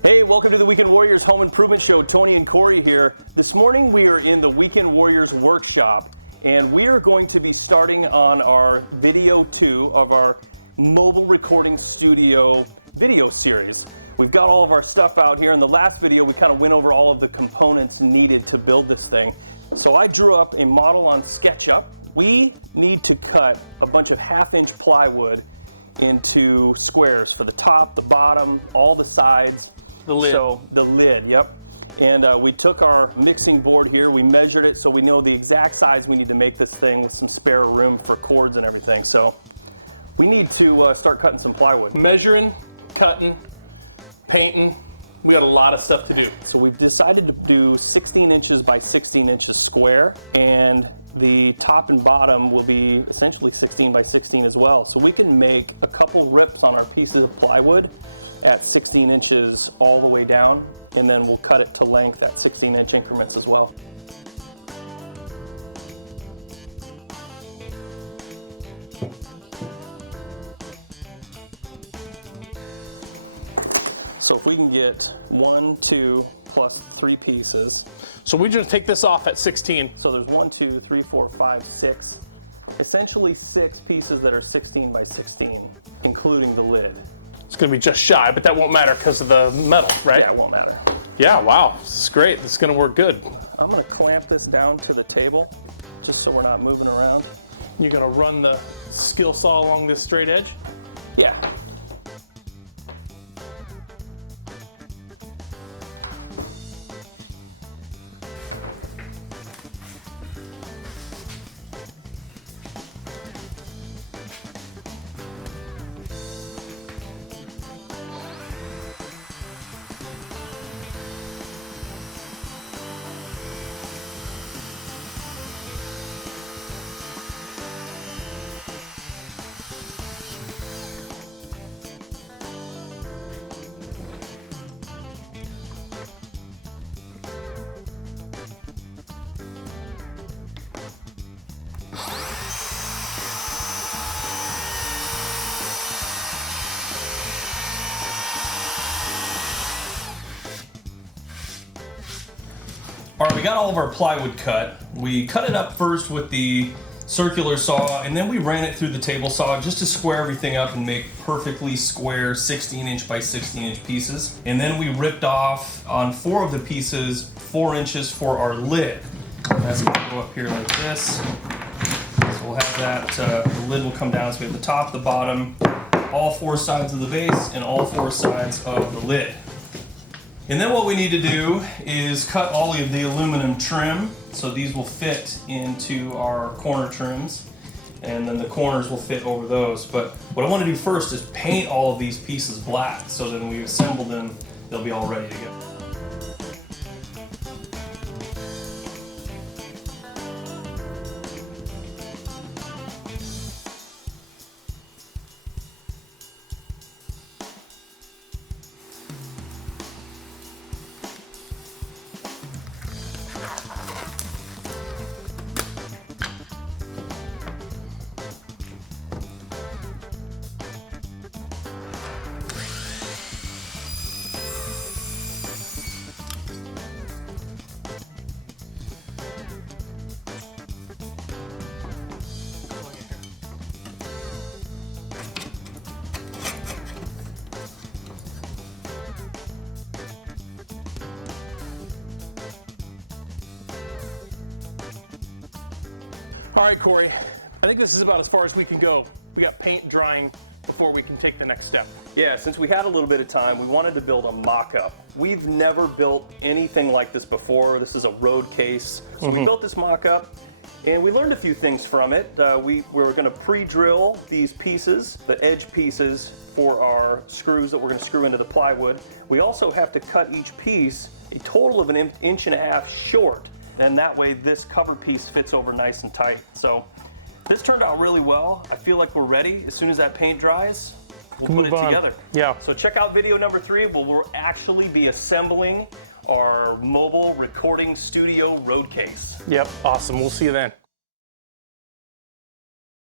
Hey, welcome to the Weekend Warriors Home Improvement Show. Tony and Corey here. This morning we are in the Weekend Warriors workshop and we are going to be starting on our video 2 of our mobile recording studio video series. We've got all of our stuff out here. In the last video we kind of went over all of the components needed to build this thing. So I drew up a model on SketchUp. We need to cut a bunch of 1/2-inch plywood into squares for the top, the bottom, all the sides. The lid. So, the lid, yep. And we took our mixing board here, we measured it so we know the exact size we need to make this thing with some spare room for cords and everything. So we need to start cutting some plywood. Measuring, cutting, painting, we got a lot of stuff to do. So we've decided to do 16 inches by 16 inches square, and the top and bottom will be essentially 16 by 16 as well. So we can make a couple rips on our pieces of plywood at 16 inches all the way down, and then we'll cut it to length at 16-inch increments as well. So if we can get 1, 2, plus 3 pieces. So we just take this off at 16. So there's 1, 2, 3, 4, 5, 6, essentially 6 pieces that are 16 by 16, including the lid. It's gonna be just shy, but that won't matter because of the metal, right? Yeah, it won't matter. Yeah, wow, this is great. This is gonna work good. I'm gonna clamp this down to the table, just so we're not moving around. You're gonna run the skill saw along this straight edge? Yeah. All right, we got all of our plywood cut. We cut it up first with the circular saw, and then we ran it through the table saw just to square everything up and make perfectly square 16-inch by 16-inch pieces. And then we ripped off on 4 of the pieces 4 inches for our lid. That's gonna go up here like this. So we'll have that, the lid will come down, so we have the top, the bottom, all 4 sides of the base, and all 4 sides of the lid. And then what we need to do is cut all of the aluminum trim, so these will fit into our corner trims, and then the corners will fit over those. But what I want to do first is paint all of these pieces black, so that when we assemble them, they'll be all ready to go. All right, Corey, I think this is about as far as we can go. We got paint drying before we can take the next step. Yeah, since we had a little bit of time, we wanted to build a mock-up. We've never built anything like this before. This is a road case. So we built this mock-up, and we learned a few things from it. We were gonna pre-drill these pieces, the edge pieces for our screws that we're gonna screw into the plywood. We also have to cut each piece a total of 1.5 inches short. And that way this cover piece fits over nice and tight. So this turned out really well. I feel like we're ready. As soon as that paint dries, we'll put it together. Yeah. So check out video number 3 where we'll actually be assembling our mobile recording studio road case. Yep, awesome. We'll see you then.